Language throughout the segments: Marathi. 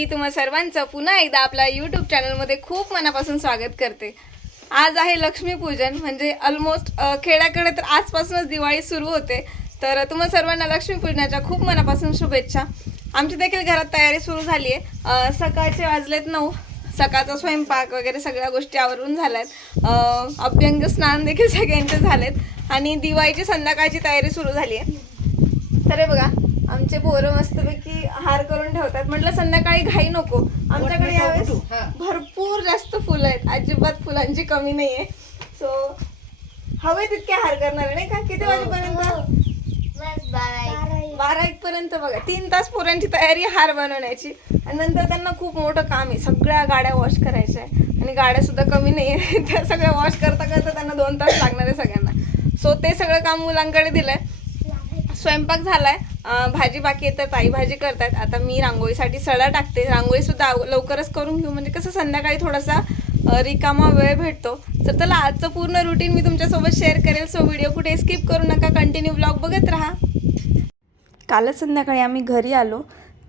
मी तुम्हा सर्वांचं पुन्हा एकदा आपल्या यूट्यूब चॅनलमध्ये खूप मनापासून स्वागत करते. आज आहे लक्ष्मीपूजन म्हणजे ऑलमोस्ट खेड्याकडे तर आजपासूनच दिवाळी सुरू होते. तर तुम्हा सर्वांना लक्ष्मीपूजनाच्या खूप मनापासून शुभेच्छा. आमची देखील घरात तयारी सुरू झाली आहे सकाळचे वाजलेत नऊ. सकाळचा स्वयंपाक वगैरे सगळ्या गोष्टी आवरून झाल्या आहेत अभ्यंग स्नान देखील सगळ्यांचे झालेत. आणि दिवाळीची संध्याकाळची तयारी सुरू झाली आहे तर हे बघा आमचे पोरं मस्तपैकी हार करून ठेवतात. म्हटलं संध्याकाळी घाई नको. आमच्याकडे यावेळेस भरपूर जास्त फुलं आहेत. अजिबात फुलांची कमी नाहीये. सो हवे तितके हार करणार आहे, नाही का? किती वाजेपर्यंत? बारा एक पर्यंत बघा तीन तास पोरांची तयारी आहे हार बनवण्याची. आणि नंतर त्यांना खूप मोठं काम आहे. सगळ्या गाड्या वॉश करायच्या आहे आणि गाड्या सुद्धा कमी नाही आहे त्या सगळ्या वॉश करता करता त्यांना दोन तास लागणार आहे सगळ्यांना. सो ते सगळं काम मुलांकडे दिलंय. स्वयंपाक झालाय. भाजी बाकी आहे तर ताई भाजी करतात. आता मी रांगोळीसाठी सडा टाकते. रांगोळी सुद्धा लवकरच करून घेऊ. म्हणजे कसं संध्याकाळी थोडासा रिकामा वेळ भेटतो. तर त्याला आजचं पूर्ण रुटीन मी तुमच्यासोबत शेअर करेल. सो व्हिडिओ कुठे स्किप करू नका. कंटिन्यू ब्लॉग बघत राहा. कालच संध्याकाळी आम्ही घरी आलो.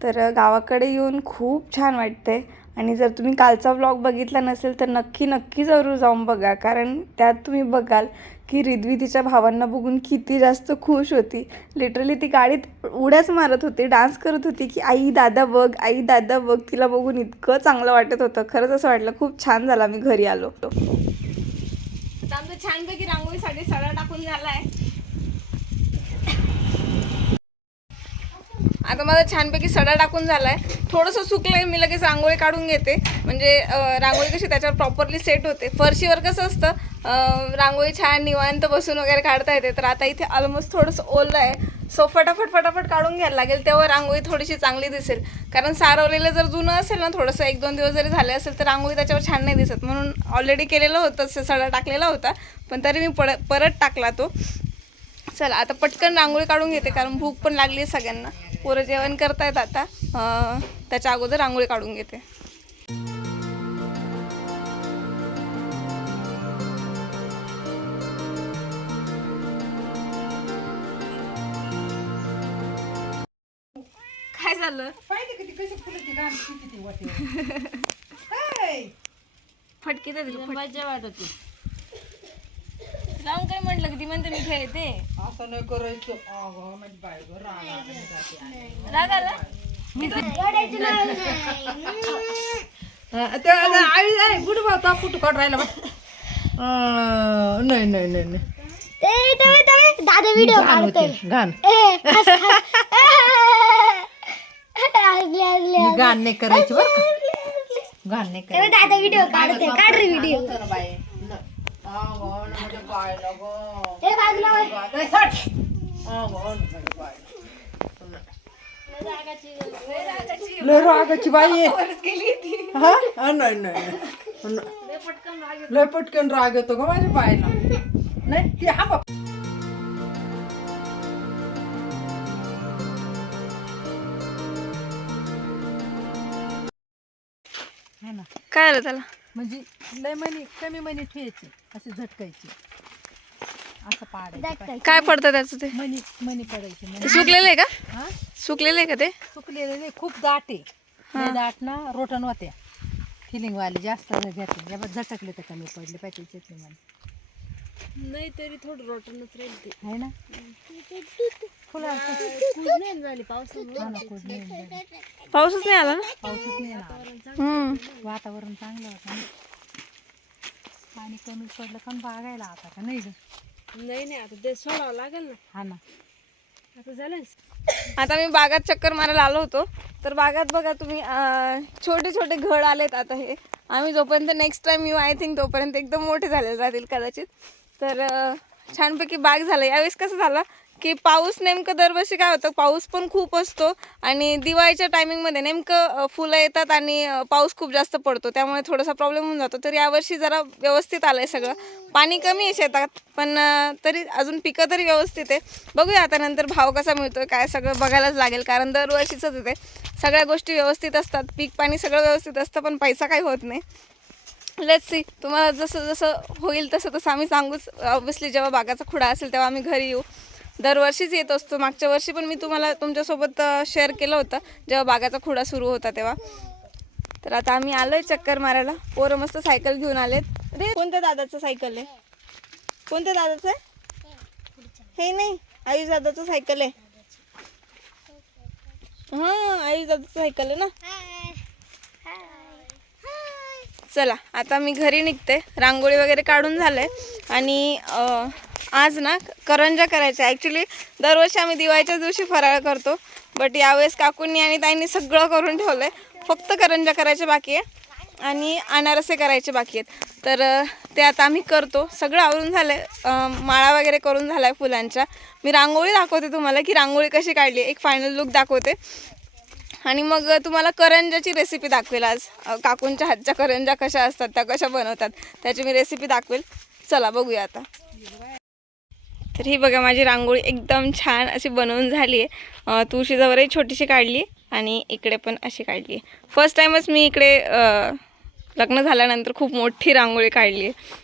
तर गावाकडे येऊन खूप छान वाटते आणि जर तुम्ही कालचा व्लॉग बघितला नसेल तर नक्की नक्की जरूर जाऊन बघा. कारण त्यात तुम्ही बघाल की रिद्वी तिच्या भावांना बघून किती जास्त खुश होती. लिटरली ती गाडीत उड्याच मारत होती डान्स करत होती की आई दादा बघ आई दादा बघ तिला बघून इतकं चांगलं वाटत होतं. खरंच असं वाटलं खूप छान झालं मी घरी आलो. आमचं छानपैकी रांगोळीसाठी सडा टाकून आहे आता माझा छानपैकी सडा टाकून झालाय. थोडंसं सुकलंय मी लगेच रांगोळी काढून घेते. म्हणजे रांगोळी कशी त्याच्यावर प्रॉपरली सेट होते. फरशीवर कसं असतं रांगोळी छान निवांत बसून वगैरे काढता येते. तर आता इथे ऑलमोस्ट थोडंसं ओलं आहे. सो फटाफट फटाफट काढून घ्यायला लागेल तेव्हा रांगोळी थोडीशी चांगली दिसेल. कारण सारवलेलं जर जुनं असेल ना थोडंसं एक दोन दिवस जरी झाले असेल तर रांगोळी त्याच्यावर छान नाही दिसत. म्हणून ऑलरेडी केलेलं होतं सडा टाकलेला होता. पण तरी मी पड परत टाकला तो. चला आता पटकन रांगोळी काढून घेते कारण भूक पण लागली आहे सगळ्यांना. पोरं जेवण करतायत आता. अं, त्याच्या अगोदर रांगोळी काढून घेते. काय झालं. फटके तर दिली वाटत जाऊन काय म्हटलं की ती म्हणते मी खेळते? असं नाही करायचं. अगं माझी बायको राग आला जाते आहे. राग आला अं, ते आता आई आई कुठं भावता कुठं काढ राहिला बा? अं, नाही नाही नाही नाही. दादा व्हिडिओ घाण होते घाण. हसले हसले ही घाण नाही करायची बरं का? घाण नाही करायची. दादा व्हिडिओ काढते काढ रे व्हिडिओ तर ए बाजूला वळ. लय रागाची बाई आहे. हा? हा, नाही नाही नाही. न- लय पटकन राग येतो ग माझ्या बायला नाही ती हा बाप हा ना काय आलं त्याला म्हणजे लय मनी कमी मनी ठेवायची असे झटकायची. असं पाडायचं. काय पडतं त्याचं ते? मनी मनी पडायची. सुकलेलं आहे का? हा? सुकलेलं आहे का ते? सुकलेले नाही खूप दाट. आहे दाट ना रोटन होत्या. फिलिंग वाले जास्त घेतले या बघ झटकले तर कमी पडले. पाहिजे चटणी मध्ये नाही तरी थोडं रोटनच राहील ते. आहे ना? फुला झाली पावसामुळे. हा. पाऊसच नाही आला ना? पाऊसच नाही ना हम्म. वातावरण चांगलं होतं ना? पाणी कमी पडलं पण बागायला आता का नाही ग? नाही नाही आता ते सोडावं लागेल ना. हा ना. आता झालं आता मी बागात चक्कर मारायला आलो होतो. तर बागात बघा तुम्ही अं, छोटे छोटे घड आलेत आता हे. आम्ही जोपर्यंत नेक्स्ट टाइम येऊ आय थिंक तोपर्यंत एकदम मोठे झाले जातील कदाचित. तर अं, छानपैकी बाग झाला. यावेळेस कसं झालं? की पाऊस नेमकं दरवर्षी काय होतं? पाऊस पण खूप असतो आणि दिवाळीच्या टायमिंगमध्ये नेमकं फुलं येतात आणि पाऊस खूप जास्त पडतो. त्यामुळे थोडासा प्रॉब्लेम होऊन जातो. तर यावर्षी जरा व्यवस्थित आलं आहे सगळं. पाणी कमी आहे शेतात पण तरी अजून पिकं तरी व्यवस्थित आहे. बघूया आता नंतर भाव कसा मिळतो काय सगळं बघायलाच लागेल कारण दरवर्षीच येते सगळ्या गोष्टी व्यवस्थित असतात. पीक पाणी सगळं व्यवस्थित असतं पण पैसा काही होत नाही. लेट्स सी तुम्हाला जसं जसं होईल तसं तसं आम्ही सांगूच ऑब्विसली जेव्हा बागाचा खुडा असेल तेव्हा आम्ही घरी येऊ. दरवर्षीच येत असतो. मागच्या वर्षी पण मी तुम्हाला तुमच्यासोबत शेअर केलं होतं. जेव्हा बागाचा खुडा सुरू होता तेव्हा. तर आता आम्ही आलोय चक्कर मारायला. पोरं मस्त सायकल घेऊन आलेत. रे कोणत्या दादाचं सायकल आहे? कोणत्या दादाचं आहे? हे नाही आयुष दादाचं सायकल आहे. हा आयुष दादाचं सायकल आहे ना? चला आता मी घरी निघते. रांगोळी वगैरे काढून झालंय. आणि आज ना करंजा करायच्या ॲक्च्युली दरवर्षी आम्ही दिवाळीच्या दिवशी फराळ करतो. बट यावेळेस काकूंनी आणि ताईंनी सगळं करून ठेवलंय. फक्त करंजा करायचे बाकी आहे. आणि अनारसे करायचे बाकी आहेत. तर ते आता आम्ही करतो. सगळं आवरून झालं आहे माळा वगैरे करून झाला आहे फुलांच्या. मी रांगोळी दाखवते तुम्हाला की रांगोळी कशी काढली एक फायनल लुक दाखवते. आणि मग तुम्हाला करंजाची रेसिपी दाखवेल आज. काकूंच्या हातच्या करंजा कशा असतात त्या कशा बनवतात त्याची मी रेसिपी दाखवेल. चला बघूया आता. तर ही बघा माझी रांगोळी एकदम छान अशी बनवून झाली आहे. तुळशीजवळही छोटीशी काढली आणि इकडे पण अशी काढली आहे. फर्स्ट टाईमच मी इकडे लग्न झाल्यानंतर खूप मोठी रांगोळी काढली आहे.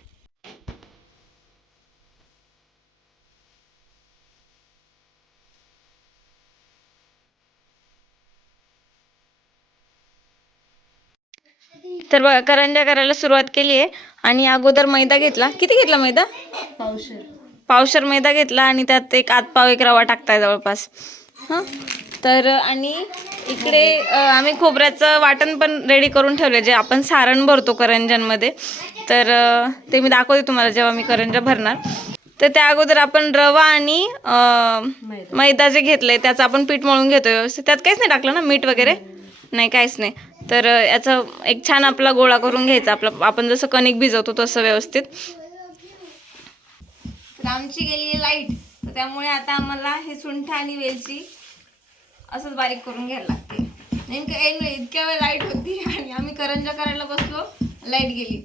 तर बघा करंजा करायला सुरुवात केली आहे. आणि अगोदर मैदा घेतला. किती घेतला मैदा? पावशेर. पावशर मैदा घेतला आणि त्यात एक आत पाव एक रवा टाकताय जवळपास. हां? तर आणि इकडे आम्ही खोबऱ्याचं वाटण पण रेडी करून ठेवलं जे आपण सारण भरतो करंज्यांमध्ये. तर ते मी दाखवते तुम्हाला जेव्हा मी करंजा भरणार. तर त्या अगोदर आपण रवा आणि मैदा जे घेतलं आहे त्याचं आपण पीठ मळून घेतो व्यवस्थित. त्यात काहीच नाही टाकलं ना मीठ वगैरे? नाही काहीच नाही. तर याचा एक छान आपला गोळा करून घ्यायचा. आपला आपण जसं कणिक भिजवतो तसं व्यवस्थित. तर आमची गेली आहे लाइट तर त्यामुळे आता आम्हाला हे सुंठ आणि वेलची असंच बारीक करून घ्यायला लागते. नेमकं इतक्या वेळ लाइट होती आणि आम्ही करंजा करायला बसलो लाइट गेली.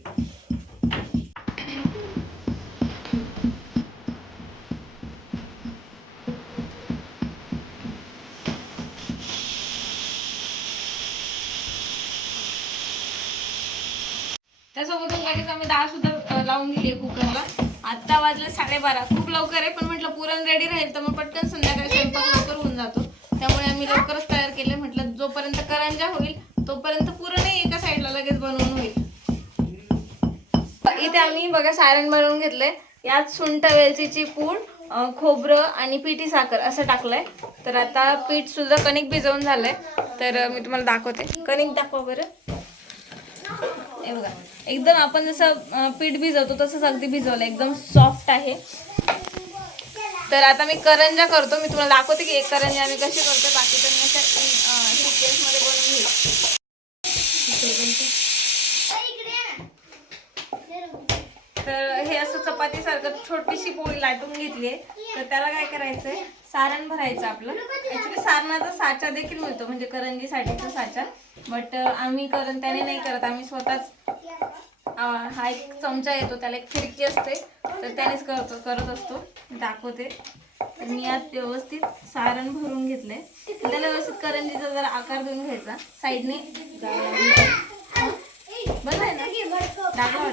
त्यासोबतच लगेच आम्ही डाळ सुद्धा लावून दिली कुकरला. आत्ता वाजले साडेबारा. खूप लवकर आहे पण म्हटलं पुरण रेडी राहील तर मग पटकन संध्याकाळी स्वयंपाक लवकर होऊन जातो. त्यामुळे आम्ही लवकरच तयार केले म्हटलं जोपर्यंत करंजा होईल तोपर्यंत पुरणही एका साईडला लगेच बनवून होईल. इथे आम्ही बघा सारण बनवून घेतलंय. यात सुंठ वेलचीची पूड खोबरं आणि पिठी साखर असं टाकलंय. तर आता पीठ सुद्धा कणिक भिजवून झालंय. तर मी तुम्हाला दाखवते. कणिक दाखवा बरं. हे बघा. एकदम आपण जसं पीठ भिजवतो तसंच अगदी भिजवलं. एकदम सॉफ्ट आहे. तर आता मी करंजा करतो. मी तुम्हाला दाखवते की एक करंजा आम्ही कशी करतो. बाकी तर मी अशा सिक्वेन्समध्ये बनवून घेईल तर हे असं चपातीसारखं छोटीशी पोळी लाटून घेतली आहे. तर त्याला काय करायचंय? सारण भरायचं आपलं. ऍक्च्युली सारणाचा साचा देखील मिळतो. म्हणजे करंजीसाठीचा साचा. बट uh, आम्ही करण त्याने नाही करत. आम्ही स्वतःच हा एक चमचा येतो त्याला एक खिडकी असते. तर त्यानेच करतो करत असतो. दाखवते. तर मी आज व्यवस्थित सारण भरून घेतलंय. त्याला व्यवस्थित करंजीचा जरा आकार देऊन घ्यायचा. साईडने बरं आहे ना. दाखवा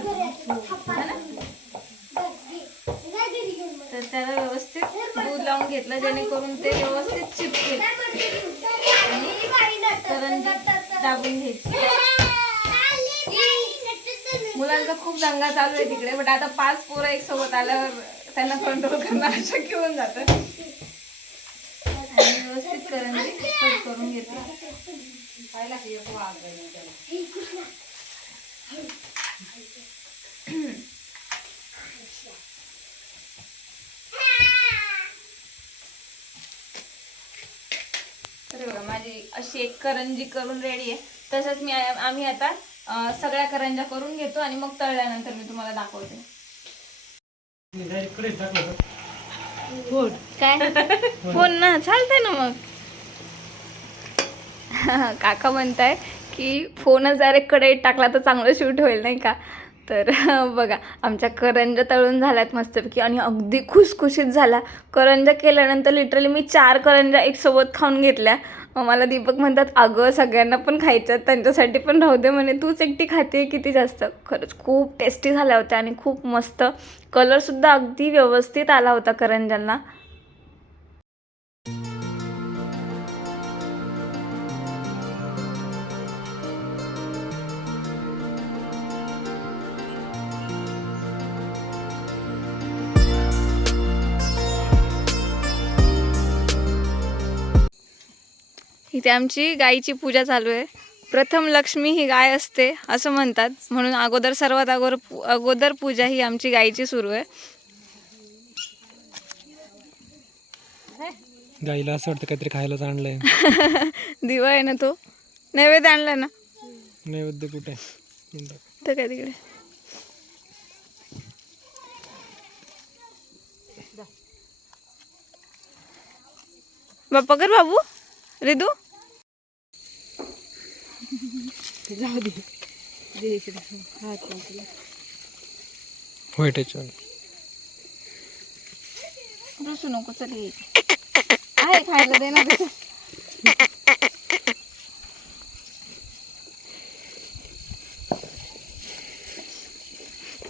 तर त्याला व्यवस्थित दूध लावून घेतलं जेणेकरून ते व्यवस्थित चिपकेल. आणि करंजी दाबून घ्यायची. मुलांचा खूप दंगा चालू आहे तिकडे बट आता पाच पोरं एक सोबत आल्यावर त्यांना कंट्रोल करणं अशक्य होऊन जातं. आणि व्यवस्थित करंजी कट करून घेते. तर बघा माझी अशी एक करंजी करून रेडी आहे. तसंच मी आम्ही आता सगळ्या करंजा करून घेतो आणि मग तळल्यानंतर मी तुम्हाला दाखवते. काय? फोन ना चालतंय ना मग. काका म्हणताय की फोनच डायरेक्टकडे टाकला तर चांगलं शूट होईल नाही का? तर बघा आमच्या करंजा तळून झाल्यात मस्तपैकी आणि अगदी खुसखुशीत झाला. करंजा केल्यानंतर लिटरली मी चार करंजा एक सोबत खाऊन घेतल्या. मला दीपक म्हणतात अगं सगळ्यांना पण खायच्या आहेत, त्यांच्यासाठी पण राहू दे म्हणे. तूच एकटी खाते किती जास्त. खरंच खूप टेस्टी झाल्या होत्या आणि खूप मस्त. कलरसुद्धा अगदी व्यवस्थित आला होता करंजांना. इथे आमची गाईची पूजा चालू आहे. प्रथम लक्ष्मी ही गाय असते असं म्हणतात. म्हणून अगोदर सर्वात अगोदर अगोदर पूजा ही आमची गाईची सुरू आहे. गाईला असं वाटतं काहीतरी खायलाच आणलंय. दिवा आहे ना तो? नैवेद्य आणला ना? नैवेद्य कुठे? तर काय तिकडे? बाप्पा कर बाबू. रिदू? जाऊ दे दे इकडे. हात लाव तुला. होय त्याच्यावर. रुसू नको चल ये. इथे. आहे खायला दे ना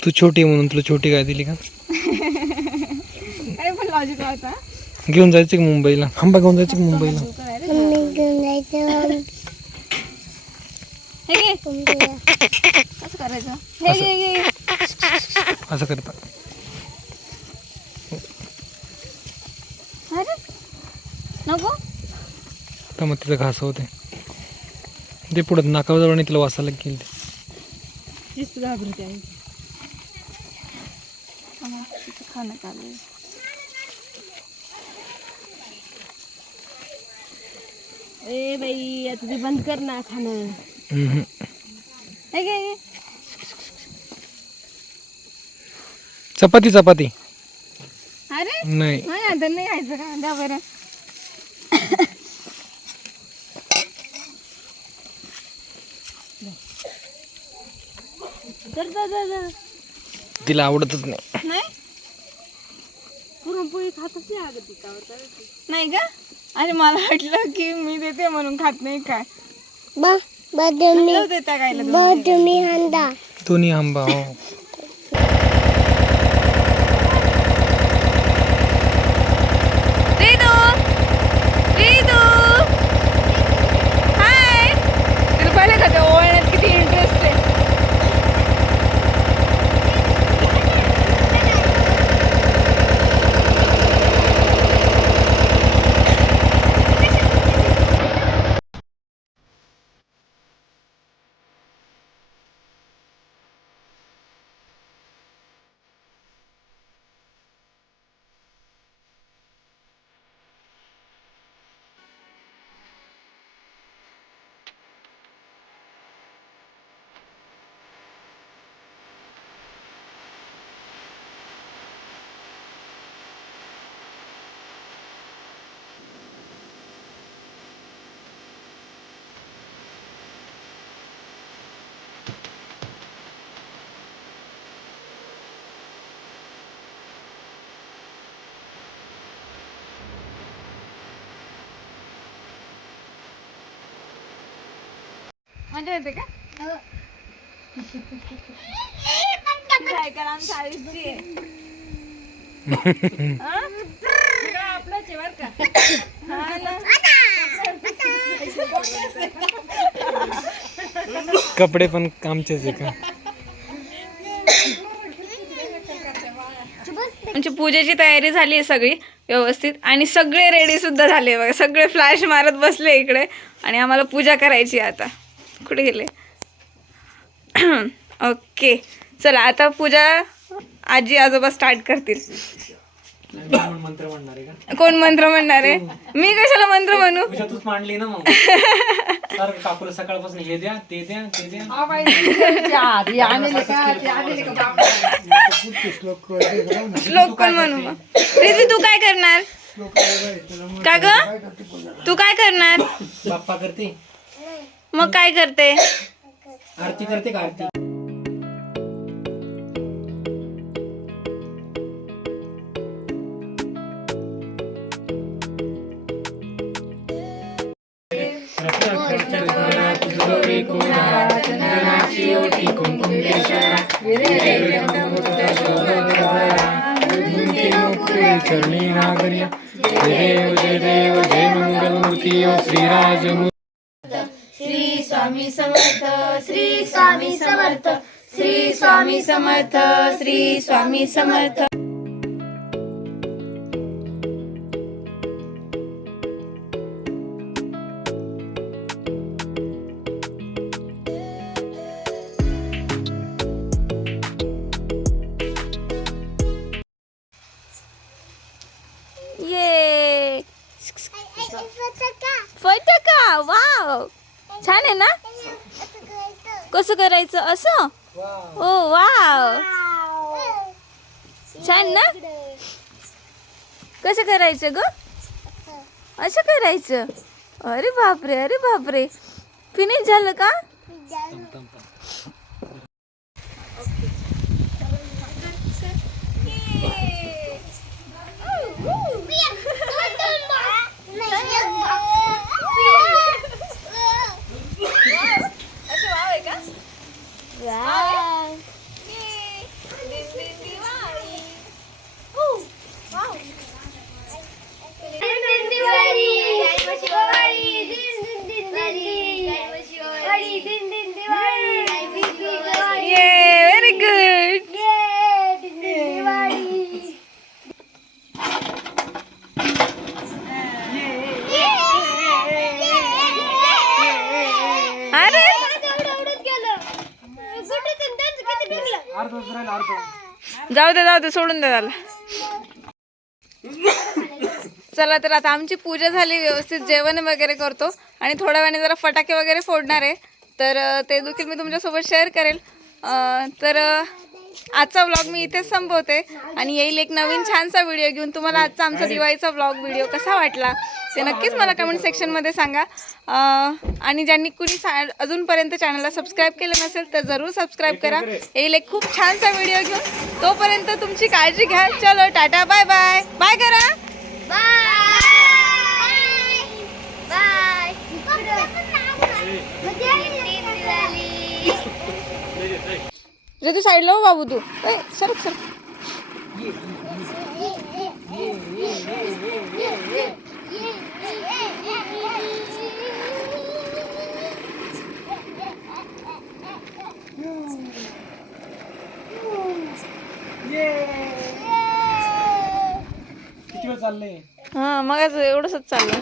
तू छोटी आहे म्हणून तुला छोटी गाय दिली का? काय पण लॉजिक घेऊन जायचं का मुंबईला? आंबा घेऊन जायचं का मुंबईला हे घे कसं करायचं हे घे घे घे. असं करता अरे नको मग तिथं घास होते ते पुढं नाकाजवळ आणि तिला वासायला गेली तीच घाबरते आई थांबा, तिचं खाणं चालू आहे. ए बाई आता ते बंद कर ना खाणं हम्म. हे घे हे घे. चपाती चपाती. अरे? नाही. नाही आता नाही खायचं का? द्या बरं. तिला आवडतच नाही. नाही? पुरणपोळी खातच नाही अगं काय का? अरे मला वाटलं की मी देते म्हणून खात नाही काय. बा बदमी जाऊ दे त्या गायला दोन. बदमी हंदा दोन्ही आंबा हो रिदू रिदू हाय तिला पाहिलं का त्या ओळण्यात किती इंटरेस्ट आहे मजा येते का? आमच्या हा? का हा ना. कपडे पण आमचेच आहे का? आमची पूजेची तयारी झाली आहे सगळी व्यवस्थित. आणि सगळे रेडी सुद्धा झाले बघा. सगळे फ्लॅश मारत बसले इकडे. आणि आम्हाला पूजा करायची आहे आता. कुठे गेले? ओके. चला आता पूजा आजी आजोबा स्टार्ट करतील. मंत्र म्हणणार आहे का? कोण मंत्र म्हणणार आहे? मी कशाला मंत्र म्हणू? तूच मांडली ना मग. काकूला सकाळपासून हे द्या ते द्या ते द्या. श्लोक कोण म्हणू मग. प्रीती तू काय करणार? का ग? तू काय करणार? बाप्पा करते? मग काय करते आरती करते का आरती चरणी नागर्य जय देव जय देव जय Mangalmurti Swami Samarth Shri Swami Samarth Shri Swami Samarth Shri Swami Samarth Yay! Foi tocar! Wow! छान आहे ना कसं करायचं असं? ओ वाव छान ना? कसं करायचं ग? असं करायचं. अरे बापरे अरे बापरे. फिनिश झालं का असं वाव आहे का ये व्हेरी गुड अरे अर्ध राहिला अर्ध जाऊ दे जाऊ दे सोडून दे त्याला. चला तर आता आमची पूजा झाली व्यवस्थित जेवण वगैरे करतो. आणि थोड्या वेळाने जरा फटाके वगैरे फोडणार आहे. तर ते देखील मी तुमच्यासोबत शेअर करेल. तर आजचा व्लॉग मी इथेच संपवते आणि येईल एक नवीन छानसा व्हिडिओ घेऊन तुम्हाला आजचा आमचा दिवाळीचा व्लॉग व्हिडिओ कसा वाटला ते नक्कीच मला कमेंट सेक्शनमध्ये सांगा आणि ज्यांनी कुणी सा अजूनपर्यंत चॅनलला सबस्क्राईब केलं नसेल तर जरूर सबस्क्राईब करा येईल एक खूप छानसा व्हिडिओ घेऊन तोपर्यंत तुमची काळजी घ्या चलो टाटा बाय बाय बाय करा जे तू साईडला हो बाबू तू. किती वेळ चाललंय? हां मग एवढंच चाललं